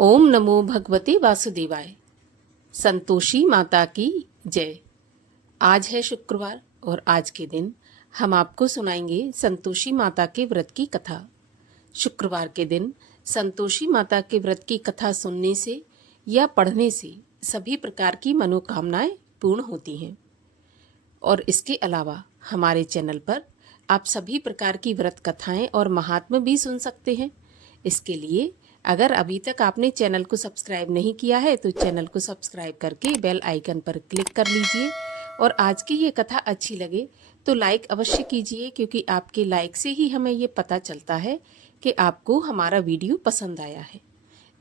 ओम नमो भगवते वासुदेवाय। संतोषी माता की जय। आज है शुक्रवार और आज के दिन हम आपको सुनाएंगे संतोषी माता के व्रत की कथा। शुक्रवार के दिन संतोषी माता के व्रत की कथा सुनने से या पढ़ने से सभी प्रकार की मनोकामनाएं पूर्ण होती हैं। और इसके अलावा हमारे चैनल पर आप सभी प्रकार की व्रत कथाएं और महात्म्य भी सुन सकते हैं। इसके लिए अगर अभी तक आपने चैनल को सब्सक्राइब नहीं किया है तो चैनल को सब्सक्राइब करके बेल आइकन पर क्लिक कर लीजिए। और आज की ये कथा अच्छी लगे तो लाइक अवश्य कीजिए, क्योंकि आपके लाइक से ही हमें ये पता चलता है कि आपको हमारा वीडियो पसंद आया है।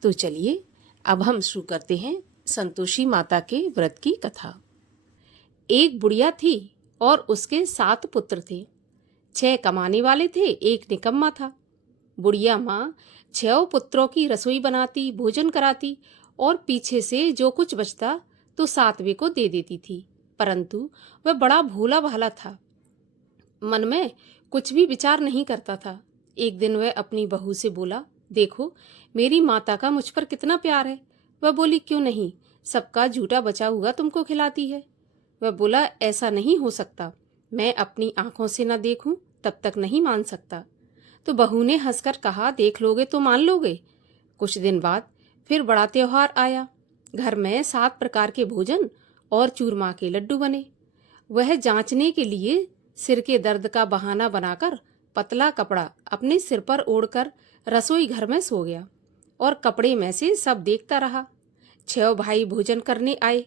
तो चलिए अब हम शुरू करते हैं संतोषी माता के व्रत की कथा। एक बुढ़िया थी और उसके 7 पुत्र थे। 6 कमाने वाले थे, एक निकम्मा था। बुढ़िया माँ 6 पुत्रों की रसोई बनाती, भोजन कराती और पीछे से जो कुछ बचता तो 7वें को दे देती थी। परंतु वह बड़ा भोला भाला था, मन में कुछ भी विचार नहीं करता था। एक दिन वह अपनी बहू से बोला, देखो मेरी माता का मुझ पर कितना प्यार है। वह बोली, क्यों नहीं, सबका झूठा बचा हुआ तुमको खिलाती है। वह बोला, ऐसा नहीं हो सकता, मैं अपनी आंखों से न देखूं तब तक नहीं मान सकता। तो बहू ने हंसकर कहा, देख लोगे तो मान लोगे। कुछ दिन बाद फिर बड़ा त्योहार आया। घर में 7 प्रकार के भोजन और चूरमा के लड्डू बने। वह जांचने के लिए सिर के दर्द का बहाना बनाकर पतला कपड़ा अपने सिर पर ओढ़कर रसोई घर में सो गया और कपड़े में से सब देखता रहा। 6 भाई भोजन करने आए।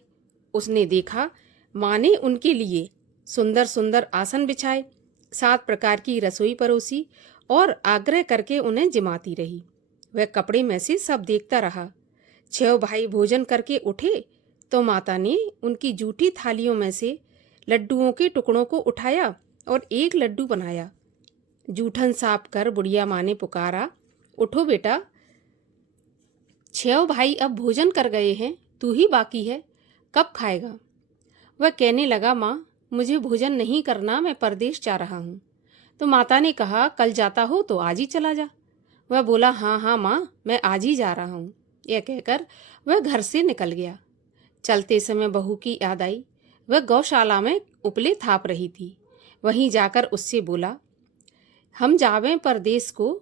उसने देखा माँ ने उनके लिए सुंदर सुंदर आसन बिछाए, 7 प्रकार की रसोई परोसी और आग्रह करके उन्हें जिमाती रही। वह कपड़े में से सब देखता रहा। 6 भाई भोजन करके उठे तो माता ने उनकी जूठी थालियों में से लड्डुओं के टुकड़ों को उठाया और एक लड्डू बनाया। जूठन साफ कर बुढ़िया माँ ने पुकारा, उठो बेटा, 6 भाई अब भोजन कर गए हैं, तू ही बाकी है, कब खाएगा। वह कहने लगा, माँ मुझे भोजन नहीं करना, मैं परदेश जा रहा हूँ। तो माता ने कहा, कल जाता हो तो आज ही चला जा। वह बोला, हाँ हाँ माँ, मैं आज ही जा रहा हूँ। यह कहकर वह घर से निकल गया। चलते समय बहू की याद आई। वह गौशाला में उपले थाप रही थी। वहीं जाकर उससे बोला, हम जावें परदेश को,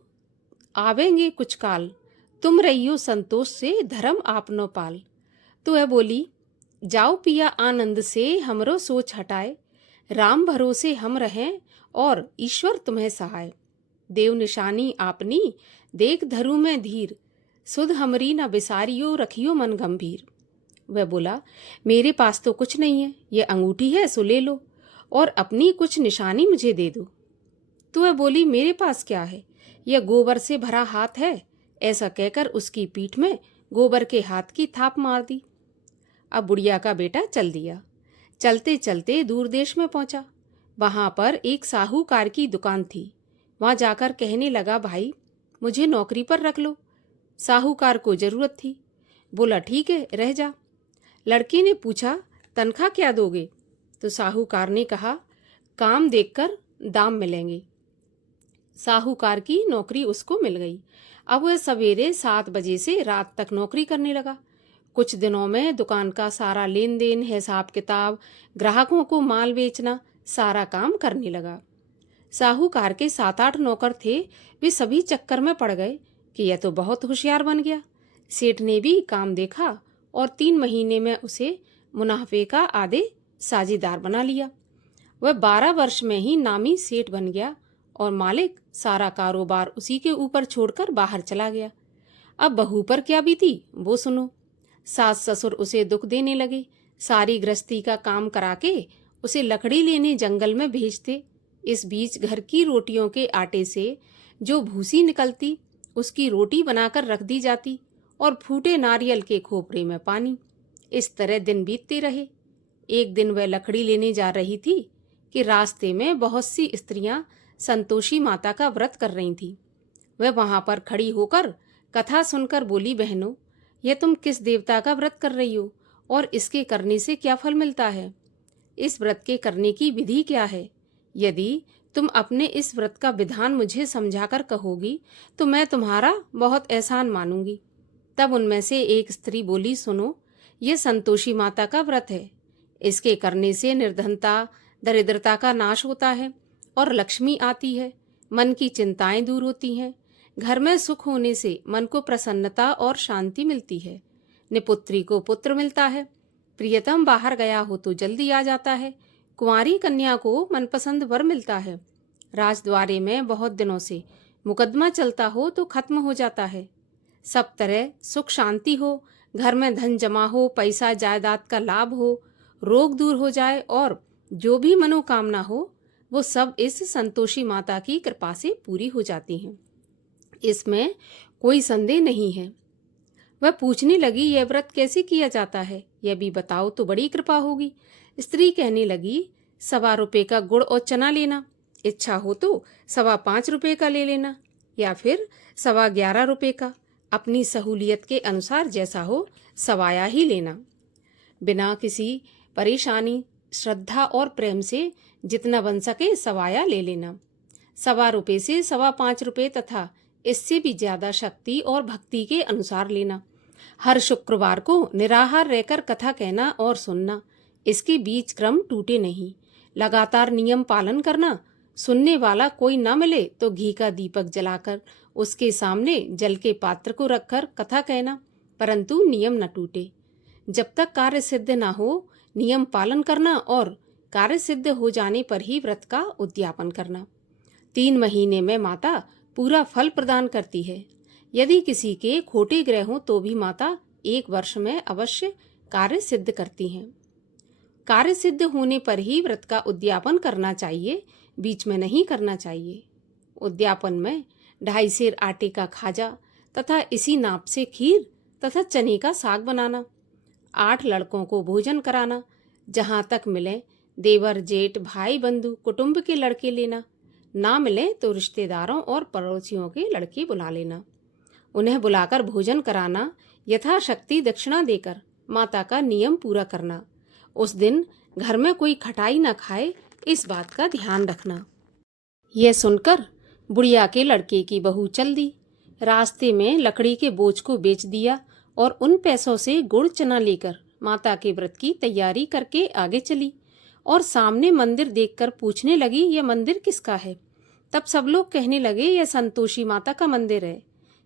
आवेंगे कुछ काल, तुम रहियो संतोष से, धर्म आपनो पाल। तो वह बोली, जाओ पिया आनंद से, हमरो सोच हटाए, राम भरोसे हम रहें और ईश्वर तुम्हें सहाय। देव निशानी आपनी, देख धरु में धीर, सुध हमरी न बिसारियो, रखियो मन गंभीर। वह बोला, मेरे पास तो कुछ नहीं है, ये अंगूठी है सो ले लो और अपनी कुछ निशानी मुझे दे दो। तो वह बोली, मेरे पास क्या है, यह गोबर से भरा हाथ है। ऐसा कहकर उसकी पीठ में गोबर के हाथ की थाप मार दी। अब बुढ़िया का बेटा चल दिया। चलते चलते दूर देश में पहुंचा। वहां पर एक साहूकार की दुकान थी। वहां जाकर कहने लगा, भाई मुझे नौकरी पर रख लो। साहूकार को जरूरत थी। बोला, ठीक है, रह जा। लड़के ने पूछा, तनख्वाह क्या दोगे। तो साहूकार ने कहा, काम देखकर दाम मिलेंगे। साहूकार की नौकरी उसको मिल गई। अब वह सवेरे 7 बजे से रात तक नौकरी करने लगा। कुछ दिनों में दुकान का सारा लेन देन, हिसाब किताब, ग्राहकों को माल बेचना, सारा काम करने लगा। साहूकार के 7-8 नौकर थे। वे सभी चक्कर में पड़ गए कि यह तो बहुत होशियार बन गया। सेठ ने भी काम देखा और 3 महीने में उसे मुनाफे का आधे साझेदार बना लिया। वह 12 वर्ष में ही नामी सेठ बन गया और मालिक सारा कारोबार उसी के ऊपर छोड़कर बाहर चला गया। अब बहू पर क्या बीती वो सुनो। सास ससुर उसे दुख देने लगे। सारी गृहस्थी का काम करा के उसे लकड़ी लेने जंगल में भेजते। इस बीच घर की रोटियों के आटे से जो भूसी निकलती उसकी रोटी बनाकर रख दी जाती और फूटे नारियल के खोपरे में पानी। इस तरह दिन बीतते रहे। एक दिन वह लकड़ी लेने जा रही थी कि रास्ते में बहुत सी स्त्रियां संतोषी माता का व्रत कर रही थीं। वह वहां पर खड़ी होकर कथा सुनकर बोली, बहनों यह तुम किस देवता का व्रत कर रही हो और इसके करने से क्या फल मिलता है? इस व्रत के करने की विधि क्या है? यदि तुम अपने इस व्रत का विधान मुझे समझाकर कहोगी तो मैं तुम्हारा बहुत एहसान मानूंगी। तब उनमें से एक स्त्री बोली, सुनो, ये संतोषी माता का व्रत है। इसके करने से निर्धनता, दरिद्रता का नाश होता है और लक्ष्मी आती है। मन की चिंताएं दूर होती हैं। घर में सुख होने से मन को प्रसन्नता और शांति मिलती है। निपुत्री को पुत्र मिलता है। प्रियतम बाहर गया हो तो जल्दी आ जाता है। कुंवारी कन्या को मनपसंद वर मिलता है। राजद्वारे में बहुत दिनों से मुकदमा चलता हो तो खत्म हो जाता है। सब तरह सुख शांति हो, घर में धन जमा हो, पैसा जायदाद का लाभ हो, रोग दूर हो जाए और जो भी मनोकामना हो वो सब इस संतोषी माता की कृपा से पूरी हो जाती हैं। इसमें कोई संदेह नहीं है। वह पूछने लगी, यह व्रत कैसे किया जाता है, यह भी बताओ तो बड़ी कृपा होगी। स्त्री कहने लगी, 1.25 रुपये का गुड़ और चना लेना, इच्छा हो तो 5.25 रुपये का ले लेना या फिर 11.25 रुपये का, अपनी सहूलियत के अनुसार जैसा हो सवाया ही लेना। बिना किसी परेशानी, श्रद्धा और प्रेम से जितना बन सके सवाया ले लेना। 1.25 रुपये से 5.25 रुपये तथा इससे भी ज्यादा शक्ति और भक्ति के अनुसार लेना। हर शुक्रवार को निराहार रहकर कथा कहना और सुनना। इसके बीच क्रम टूटे नहीं। लगातार नियम पालन करना। सुनने वाला कोई न मिले तो घी का दीपक जलाकर उसके सामने जल के पात्र को रखकर कथा कहना, परंतु नियम न टूटे। जब तक कार्य सिद्ध न हो नियम पालन करना और कार्य सिद्ध हो जाने पर ही व्रत का उद्यापन करना। 3 महीने में माता पूरा फल प्रदान करती है। यदि किसी के खोटे ग्रह हों तो भी माता 1 वर्ष में अवश्य कार्य सिद्ध करती हैं। कार्य सिद्ध होने पर ही व्रत का उद्यापन करना चाहिए, बीच में नहीं करना चाहिए। उद्यापन में 2.5 सेर आटे का खाजा तथा इसी नाप से खीर तथा चने का साग बनाना। 8 लड़कों को भोजन कराना। जहाँ तक मिले देवर, जेठ, भाई, बंधु, कुटुंब के लड़के लेना। ना मिले तो रिश्तेदारों और पड़ोसियों के लड़के बुला लेना। उन्हें बुलाकर भोजन कराना, यथाशक्ति दक्षिणा देकर माता का नियम पूरा करना। उस दिन घर में कोई खटाई न खाए, इस बात का ध्यान रखना। यह सुनकर बुढ़िया के लड़के की बहू चल दी। रास्ते में लकड़ी के बोझ को बेच दिया और उन पैसों से गुड़ चना लेकर माता के व्रत की तैयारी करके आगे चली और सामने मंदिर देखकर पूछने लगी, यह मंदिर किसका है? तब सब लोग कहने लगे, यह संतोषी माता का मंदिर है।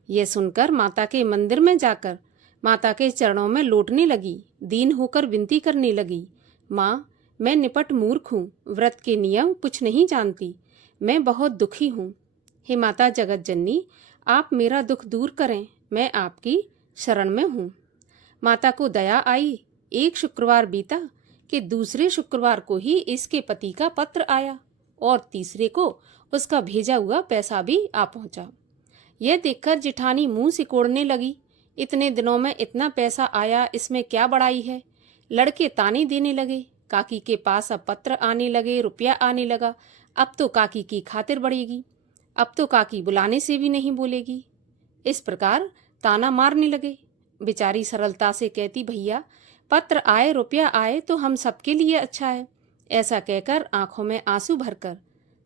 यह सुनकर माता के मंदिर में जाकर माता के चरणों में लौटने लगी। दीन होकर विनती करने लगी, माँ, मैं निपट मूर्ख हूँ, व्रत के नियम कुछ नहीं जानती, मैं बहुत दुखी हूँ। हे माता जगत जननी, आप मेरा दुख दूर करें, मैं आपकी शरण में हूँ। माता को दया आई। एक शुक्रवार बीता कि दूसरे शुक्रवार को ही इसके पति का पत्र आया और तीसरे को उसका भेजा हुआ पैसा भी आ पहुंचा। यह देखकर जिठानी मुंह सिकोड़ने लगी, इतने दिनों में इतना पैसा आया, इसमें क्या बड़ाई है। लड़के ताने देने लगे। काकी के पास अब पत्र आने लगे, रुपया आने लगा, अब तो काकी की खातिर बढ़ेगी, अब तो काकी बुलाने से भी नहीं बोलेगी। इस प्रकार ताना मारने लगे। बेचारी सरलता से कहती, भैया पत्र आए, रुपया आए तो हम सबके लिए अच्छा है। ऐसा कहकर आंखों में आंसू भरकर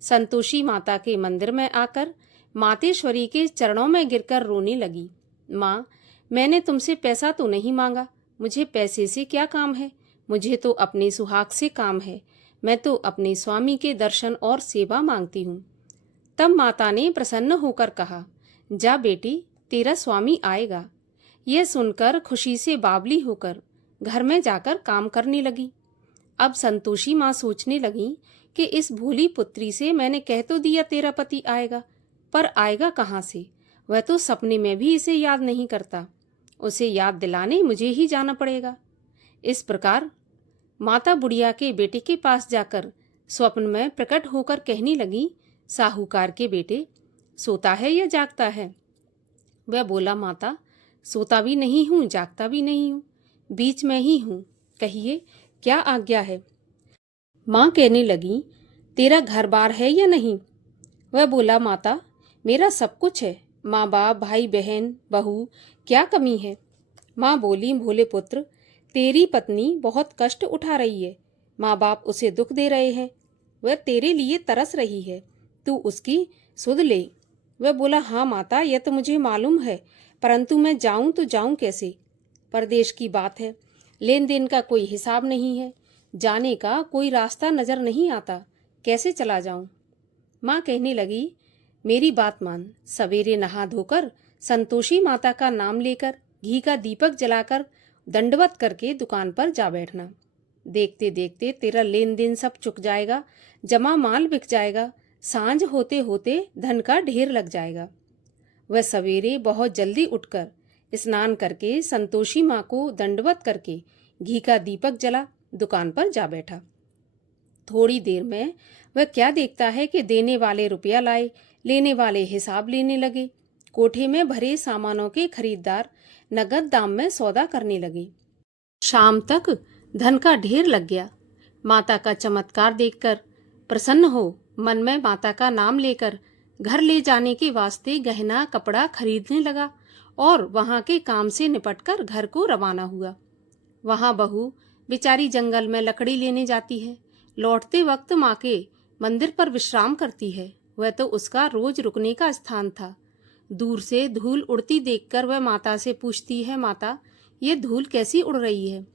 संतोषी माता के मंदिर में आकर मातेश्वरी के चरणों में गिरकर रोने लगी। माँ, मैंने तुमसे पैसा तो नहीं मांगा, मुझे पैसे से क्या काम है, मुझे तो अपने सुहाग से काम है, मैं तो अपने स्वामी के दर्शन और सेवा मांगती हूँ। तब माता ने प्रसन्न होकर कहा, जा बेटी, तेरा स्वामी आएगा। यह सुनकर खुशी से बावली होकर घर में जाकर काम करने लगी। अब संतोषी माँ सोचने लगी कि इस भोली पुत्री से मैंने कह तो दिया तेरा पति आएगा, पर आएगा कहाँ से? वह तो सपने में भी इसे याद नहीं करता, उसे याद दिलाने मुझे ही जाना पड़ेगा। इस प्रकार माता बुढ़िया के बेटे के पास जाकर स्वप्न में प्रकट होकर कहने लगी, साहूकार के बेटे, सोता है या जागता है? वह बोला, माता, सोता भी नहीं हूँ, जागता भी नहीं हूँ, बीच में ही हूँ, कहिए क्या आज्ञा है? माँ कहने लगी, तेरा घर बार है या नहीं? वह बोला, माता, मेरा सब कुछ है, माँ बाप, भाई बहन, बहू, क्या कमी है? माँ बोली, भोले पुत्र, तेरी पत्नी बहुत कष्ट उठा रही है, माँ बाप उसे दुख दे रहे हैं, वह तेरे लिए तरस रही है, तू उसकी सुध ले। वह बोला, हाँ माता, यह तो मुझे मालूम है, परंतु मैं जाऊं तो जाऊं कैसे? परदेश की बात है, लेन देन का कोई हिसाब नहीं है, जाने का कोई रास्ता नजर नहीं आता, कैसे चला जाऊं? माँ कहने लगी, मेरी बात मान, सवेरे नहा धोकर संतोषी माता का नाम लेकर घी का दीपक जलाकर दंडवत करके दुकान पर जा बैठना। देखते देखते तेरा लेन देन सब चुक जाएगा, जमा माल बिक जाएगा, सांझ होते होते धन का ढेर लग जाएगा। वह सवेरे बहुत जल्दी उठकर स्नान करके संतोषी माँ को दंडवत करके घी का दीपक जला दुकान पर जा बैठा। थोड़ी देर में वह क्या देखता है कि देने वाले रुपया लाए, लेने वाले हिसाब लेने लगे। कोठे में भरे सामानों के खरीदार नगद दाम में सौदा करने लगे। शाम तक धन का ढेर लग गया। माता का चमत्कार देखकर प्रसन्न हो मन में माता का नाम लेकर घर ले जाने के वास्ते गहना कपड़ा खरीदने लगा और वहां के काम से निपटकर घर को रवाना हुआ। वहां बहू बेचारी जंगल में लकड़ी लेने जाती है, लौटते वक्त माँ के मंदिर पर विश्राम करती है। वह तो उसका रोज रुकने का स्थान था। दूर से धूल उड़ती देखकर वह माता से पूछती है, माता ये धूल कैसी उड़ रही है?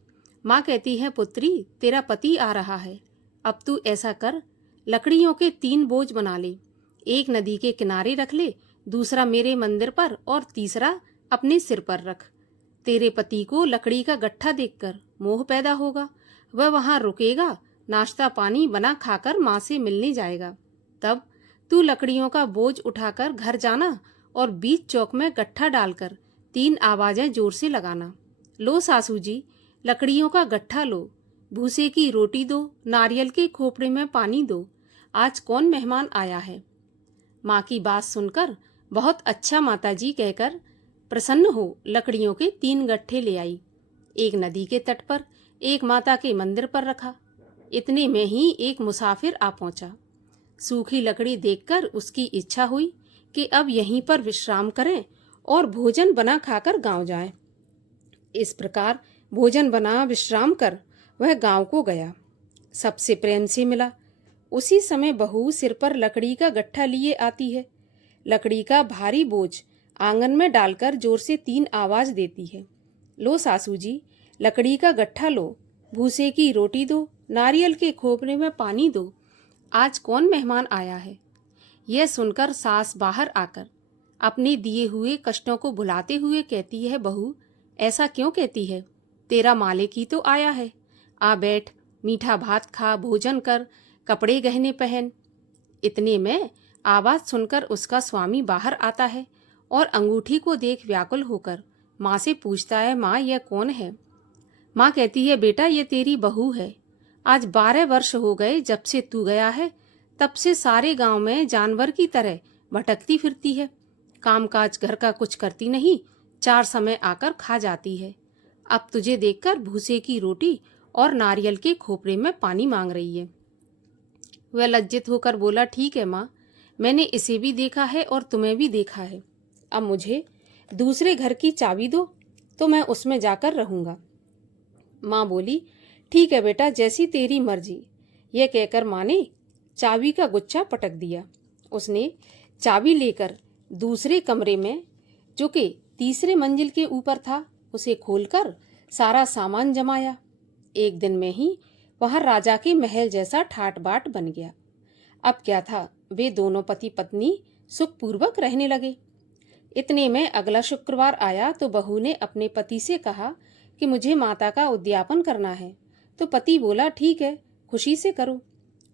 माँ कहती है, पुत्री तेरा पति आ रहा है, अब तू ऐसा कर, लकड़ियों के 3 बोझ बना ले, एक नदी के किनारे रख ले, दूसरा मेरे मंदिर पर और तीसरा अपने सिर पर रख। तेरे पति को लकड़ी का गट्ठा देखकर मोह पैदा होगा, वह वहां रुकेगा, नाश्ता पानी बना खाकर माँ से मिलने जाएगा। तब तू लकड़ियों का बोझ उठाकर घर जाना और बीच चौक में गट्ठा डालकर 3 आवाजें जोर से लगाना, लो सासू जी लकड़ियों का गट्ठा लो, भूसे की रोटी दो, नारियल के खोपड़े में पानी दो, आज कौन मेहमान आया है? माँ की बात सुनकर बहुत अच्छा माताजी कहकर प्रसन्न हो लकड़ियों के 3 गट्ठे ले आई। एक नदी के तट पर, एक माता के मंदिर पर रखा। इतने में ही एक मुसाफिर आ पहुंचा। सूखी लकड़ी देखकर उसकी इच्छा हुई कि अब यहीं पर विश्राम करें और भोजन बना खाकर गांव जाएं। इस प्रकार भोजन बना विश्राम कर वह गांव को गया। सबसे प्रेम से मिला। उसी समय बहू सिर पर लकड़ी का गट्ठा लिए आती है। लकड़ी का भारी बोझ आंगन में डालकर जोर से 3 आवाज देती है, लो सासू जी लकड़ी का गट्ठा लो, भूसे की रोटी दो, नारियल के खोपरे में पानी दो, आज कौन मेहमान आया है? यह सुनकर सास बाहर आकर अपने दिए हुए कष्टों को भुलाते हुए कहती है, बहू ऐसा क्यों कहती है? तेरा मालिक ही तो आया है, आ बैठ, मीठा भात खा, भोजन कर, कपड़े गहने पहन। इतने में आवाज सुनकर उसका स्वामी बाहर आता है और अंगूठी को देख व्याकुल होकर माँ से पूछता है, माँ यह कौन है? माँ कहती है, बेटा ये तेरी बहू है। आज 12 वर्ष हो गए जब से तू गया है, तब से सारे गांव में जानवर की तरह भटकती फिरती है, कामकाज घर का कुछ करती नहीं, 4 समय आकर खा जाती है। अब तुझे देखकर भूसे की रोटी और नारियल के खोपरे में पानी मांग रही है। वह लज्जित होकर बोला, ठीक है माँ, मैंने इसे भी देखा है और तुम्हें भी देखा है, अब मुझे दूसरे घर की चाबी दो तो मैं उसमें जाकर रहूंगा। माँ बोली, ठीक है बेटा, जैसी तेरी मर्जी। यह कहकर माँ ने चाबी का गुच्छा पटक दिया। उसने चाबी लेकर दूसरे कमरे में, जो कि तीसरे मंजिल के ऊपर था, उसे खोलकर सारा सामान जमाया। एक दिन में ही वहां राजा के महल जैसा ठाट बाट बन गया। अब क्या था, वे दोनों पति पत्नी सुखपूर्वक रहने लगे। इतने में अगला शुक्रवार आया तो बहू ने अपने पति से कहा कि मुझे माता का उद्यापन करना है। तो पति बोला, ठीक है, खुशी से करो।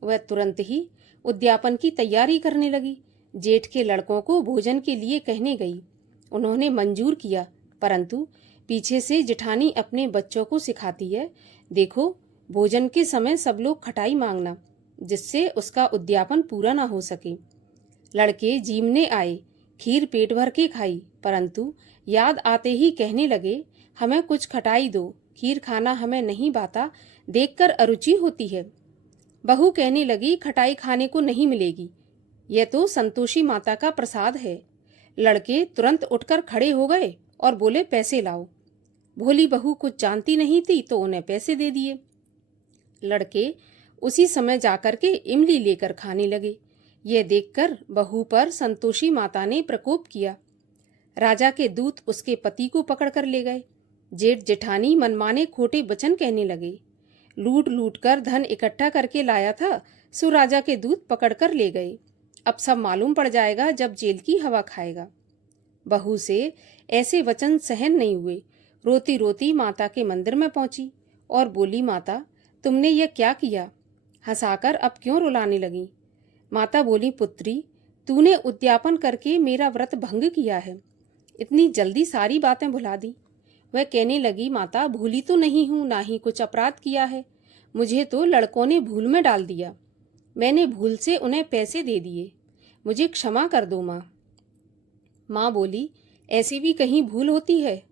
वह तुरंत ही उद्यापन की तैयारी करने लगी। जेठ के लड़कों को भोजन के लिए कहने गई। उन्होंने मंजूर किया, परंतु पीछे से जिठानी अपने बच्चों को सिखाती है, देखो भोजन के समय सब लोग खटाई मांगना, जिससे उसका उद्यापन पूरा ना हो सके। लड़के जीमने आए, खीर पेट भर के खाई, परंतु याद आते ही कहने लगे, हमें कुछ खटाई दो, खीर खाना हमें नहीं भाता, देखकर अरुचि होती है। बहू कहने लगी, खटाई खाने को नहीं मिलेगी, यह तो संतोषी माता का प्रसाद है। लड़के तुरंत उठकर खड़े हो गए और बोले, पैसे लाओ। भोली बहू कुछ जानती नहीं थी तो उन्हें पैसे दे दिए। लड़के उसी समय जाकर के इमली लेकर खाने लगे। यह देखकर बहू पर संतोषी माता ने प्रकोप किया। राजा के दूत उसके पति को पकड़ कर ले गए। जेठ जेठानी मनमाने खोटे वचन कहने लगे। लूट लूट कर धन इकट्ठा करके लाया था, सो राजा के दूत पकड़ कर ले गए। अब सब मालूम पड़ जाएगा जब जेल की हवा खाएगा। बहू से ऐसे वचन सहन नहीं हुए। रोती रोती माता के मंदिर में पहुंची और बोली, माता तुमने यह क्या किया? हंसाकर अब क्यों रुलाने लगी? माता बोली, पुत्री तूने उद्यापन करके मेरा व्रत भंग किया है। इतनी जल्दी सारी बातें भुला दी। वह कहने लगी, माता भूली तो नहीं हूं, ना ही कुछ अपराध किया है। मुझे तो लड़कों ने भूल में डाल दिया। मैंने भूल से उन्हें पैसे दे दिए। मुझे क्षमा कर दो माँ। माँ बोली, ऐसी भी कहीं भूल होती है?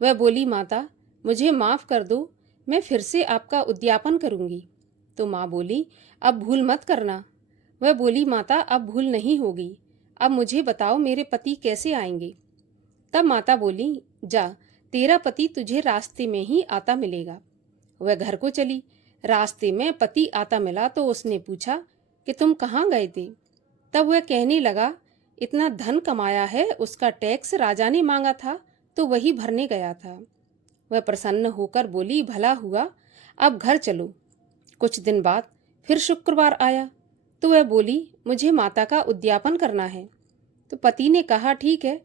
वह बोली, माता मुझे माफ़ कर दो, मैं फिर से आपका उद्यापन करूँगी। तो माँ बोली, अब भूल मत करना। वह बोली, माता अब भूल नहीं होगी। अब मुझे बताओ मेरे पति कैसे आएंगे? तब माता बोली, जा तेरा पति तुझे रास्ते में ही आता मिलेगा। वह घर को चली। रास्ते में पति आता मिला तो उसने पूछा कि तुम कहाँ गए थे? तब वह कहने लगा, इतना धन कमाया है, उसका टैक्स राजा ने मांगा था तो वही भरने गया था। वह प्रसन्न होकर बोली, भला हुआ, अब घर चलो। कुछ दिन बाद फिर शुक्रवार आया तो वह बोली, मुझे माता का उद्यापन करना है। तो पति ने कहा, ठीक है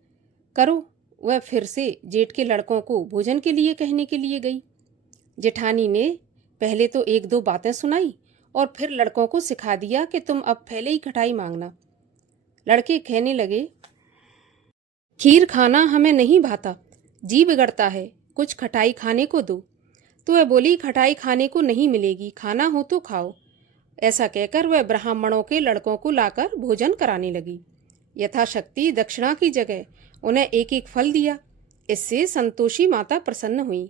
करो। वह फिर से जेठ के लड़कों को भोजन के लिए कहने के लिए गई। जेठानी ने पहले तो एक दो बातें सुनाई और फिर लड़कों को सिखा दिया कि तुम अब पहले ही खटाई मांगना। लड़के कहने लगे, खीर खाना हमें नहीं भाता, जी बिगड़ता है, कुछ खटाई खाने को दो। तो वह बोली, खटाई खाने को नहीं मिलेगी, खाना हो तो खाओ। ऐसा कहकर वह ब्राह्मणों के लड़कों को लाकर भोजन कराने लगी। यथाशक्ति दक्षिणा की जगह उन्हें एक एक फल दिया। इससे संतोषी माता प्रसन्न हुई।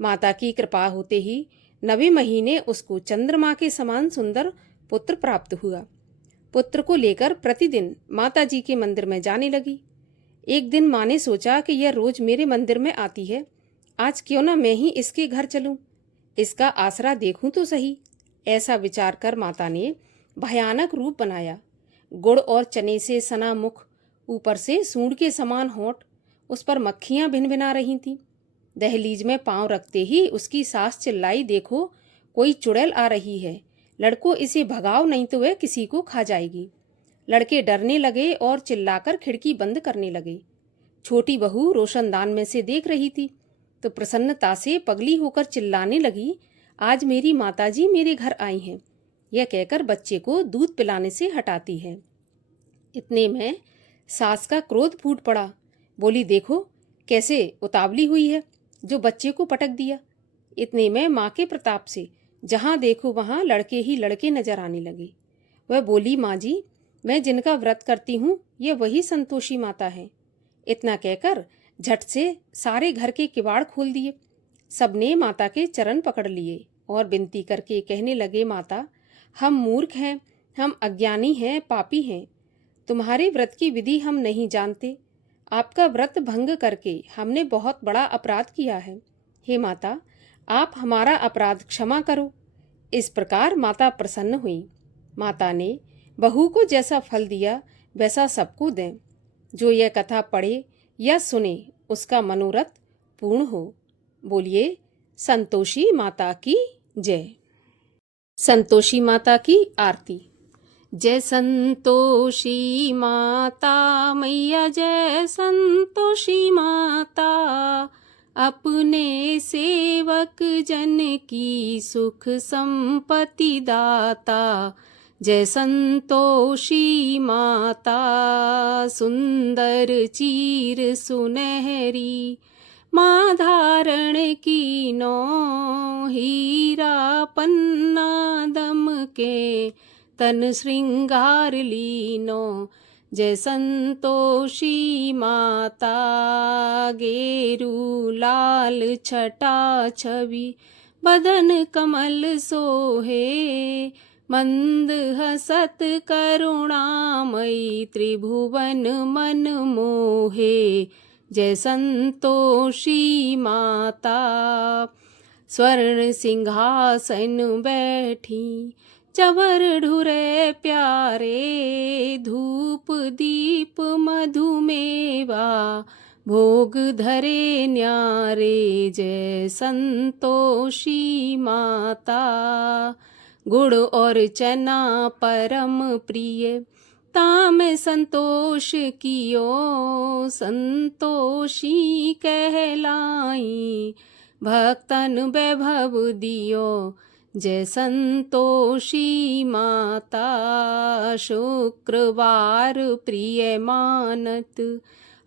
माता की कृपा होते ही 9वें महीने उसको चंद्रमा के समान सुंदर पुत्र प्राप्त हुआ। पुत्र को लेकर प्रतिदिन माता जी के मंदिर में जाने लगी। एक दिन माँ ने सोचा कि यह रोज मेरे मंदिर में आती है, आज क्यों ना मैं ही इसके घर चलूं, इसका आसरा देखूं तो सही। ऐसा विचार कर माता ने भयानक रूप बनाया। गुड़ और चने से सना मुख, ऊपर से सूंड के समान होंठ, उस पर मक्खियां भिनभिना रही थीं। दहलीज में पांव रखते ही उसकी सास चिल्लाई, देखो कोई चुड़ैल आ रही है, लड़कों इसे भगाओ नहीं तो वह किसी को खा जाएगी। लड़के डरने लगे और चिल्लाकर खिड़की बंद करने लगे। छोटी बहू रोशनदान में से देख रही थी तो प्रसन्नता से पगली होकर चिल्लाने लगी, आज मेरी माताजी मेरे घर आई हैं। यह कहकर बच्चे को दूध पिलाने से हटाती है। इतने में सास का क्रोध फूट पड़ा। बोली, देखो कैसे उतावली हुई है, जो बच्चे को पटक दिया। इतने में माँ के प्रताप से जहाँ देखो वहाँ लड़के ही लड़के नजर आने लगे। वह बोली, माँ जी मैं जिनका व्रत करती हूँ ये वही संतोषी माता है। इतना कहकर झट से सारे घर के किवाड़ खोल दिए। सबने माता के चरण पकड़ लिए और विनती करके कहने लगे, माता हम मूर्ख हैं, हम अज्ञानी हैं, पापी हैं। तुम्हारे व्रत की विधि हम नहीं जानते। आपका व्रत भंग करके हमने बहुत बड़ा अपराध किया है। हे माता आप हमारा अपराध क्षमा करो। इस प्रकार माता प्रसन्न हुई। माता ने बहू को जैसा फल दिया वैसा सबको दें। जो यह कथा पढ़े या सुने उसका मनोरथ पूर्ण हो। बोलिए संतोषी माता की जय। संतोषी माता की आरती। जय संतोषी माता मैया, जय संतोषी माता, अपने सेवक जन की सुख संपत्ति दाता। जय संतोषी माता, सुंदर चीर सुनहरी, माँ धारण कीनो, हीरा पन्ना दम के, तन श्रृंगार लीनो। जय संतोषी माता, गेरू लाल छटा छवि, बदन कमल सोहे, मंद हसत करुणामयी, त्रिभुवन मन मोहे। जय संतोषी माता, स्वर्ण सिंहासन बैठी, चवर ढुरे प्यारे, धूप दीप मधुमेवा, भोग धरे न्यारे जय संतोषी माता। गुड़ और चना परम प्रिय ताम संतोष कियो, संतोषी कहलाई भक्तन वैभव दियो। जय संतोषी माता। शुक्रवार प्रिय मानत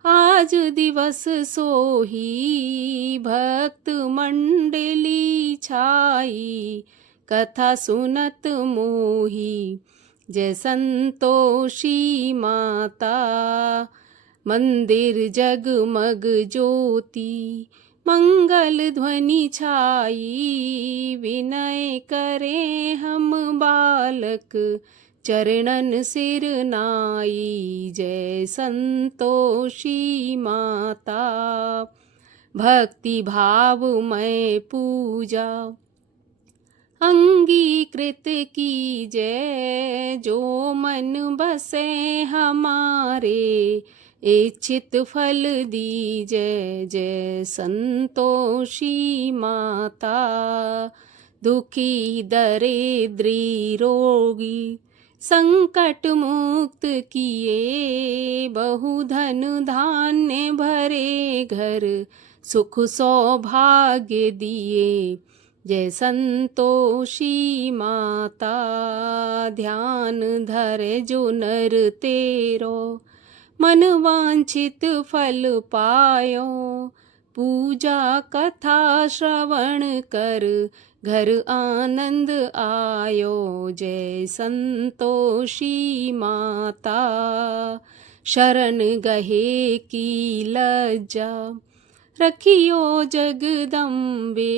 आज दिवस सोही, भक्त मंडली छाई कथा सुनत मोही। जय संतोषी माता। मंदिर जगमग ज्योति मंगल ध्वनि छाई, विनय करे हम बालक चरणन सिर नाई। जय संतोषी माता। भक्ति भावमय पूजा अंगीकृत की जय, जो मन बसे हमारे इच्छित फल दीजै। जय संतोषी माता। दुखी दरिद्री रोगी संकट मुक्त किए, बहुधन धान्य भरे घर सुख सौभाग्य दिए। जय संतोषी माता। ध्यान धरे जो नर तेरो, मन वांछित फल पायो। पूजा कथा श्रवण कर, घर आनंद आयो। जय संतोषी माता। शरण गहे की लज्जा रखियो जगदम्बे,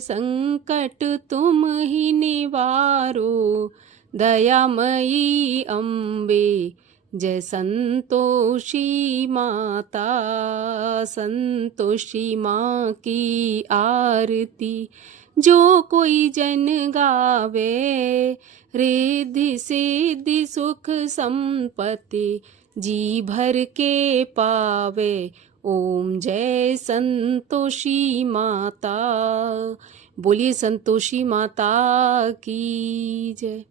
संकट तुम ही निवारो दयामयी अम्बे। जय संतोषी माता। संतोषी माँ की आरती जो कोई जन गावे, रिद्धि सिद्धि सुख संपत्ति जी भर के पावे। ओम जय संतोषी माता। बोलिए संतोषी माता की जय।